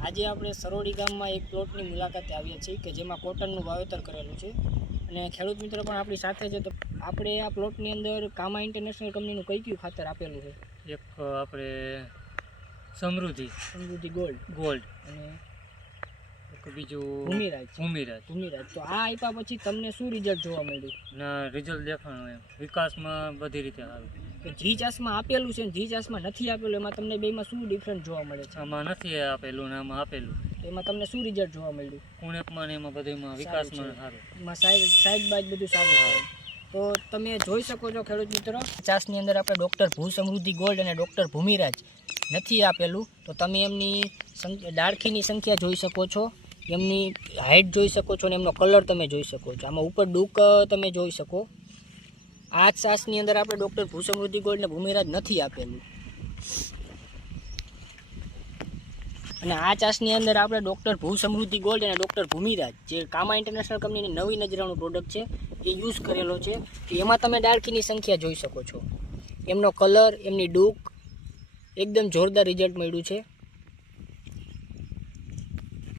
આજે આપણે સરોડી ગામમાં એક પ્લોટની મુલાકાતે આવ્યા છીએ કે જેમાં કોટનનું વાવેતર કરેલું છે. અને ખેડૂત મિત્ર પણ આપણી સાથે છે તો આપણે આ પ્લોટની અંદર કામા ઇન્ટરનેશનલ કંપનીનું કઈ કયું ખાતર આપેલું છે? એક આપણે સમૃદ્ધિ. સમૃદ્ધિ ગોલ્ડ ગોલ્ડ અને બીજું ભૂમિરાજ. ભૂમિરાજ. ભૂમિરાજ. તો આ આપ્યા પછી તમને શું રિઝલ્ટ જોવા મળ્યું? ના રિઝલ્ટ દેખાણું એમ. વિકાસમાં બધી રીતે સારું. કે જી ચાસમાં આપેલું છે ને જી ચાસમાં નથી આપેલું એમાં તમને બેમાં શું ડિફરન્સ જોવા મળે છે? આમાં નથી આપેલું ને આમાં આપેલું. એમાં તમને શું રિઝલ્ટ જોવા મળ્યું? કુણેપમાં ને એમાં બધીમાં વિકાસમાં સારું. એમાં સાઈડ સાઈડ બાઈડ બધું સારું સારું તો તમે જોઈ શકો છો ખેડૂત મિત્રો ચાસની અંદર આપણે ડૉક્ટર ભૂ સમૃદ્ધિ ગોલ્ડ અને ડૉક્ટર ભૂમિરાજ નથી આપેલું. તો તમે એમની સંખ્યા ડાળખીની સંખ્યા જોઈ શકો છો. એમની હાઇટ જોઈ શકો છો ને એમનો કલર તમે જોઈ શકો છો. આમાં ઉપર ડૂક તમે જોઈ શકો. આ જ ચાસની અંદર આપણે ડૉક્ટર ભૂ સમૃદ્ધિ ગોલ્ડ ભૂમિરાજ નથી આપેલું. અને આ ચાસની અંદર આપણે ડૉક્ટર ભૂ સમૃદ્ધિ ગોલ્ડ અને ડૉક્ટર ભૂમિરાજ, જે કામા ઇન્ટરનેશનલ કંપનીની નવી નજરાનું પ્રોડક્ટ છે, એ યુઝ કરેલો છે તો એમાં તમે ડાળખીની સંખ્યા જોઈ શકો છો. એમનો કલર એમની ડૂક એકદમ જોરદાર રિઝલ્ટ મળ્યું છે.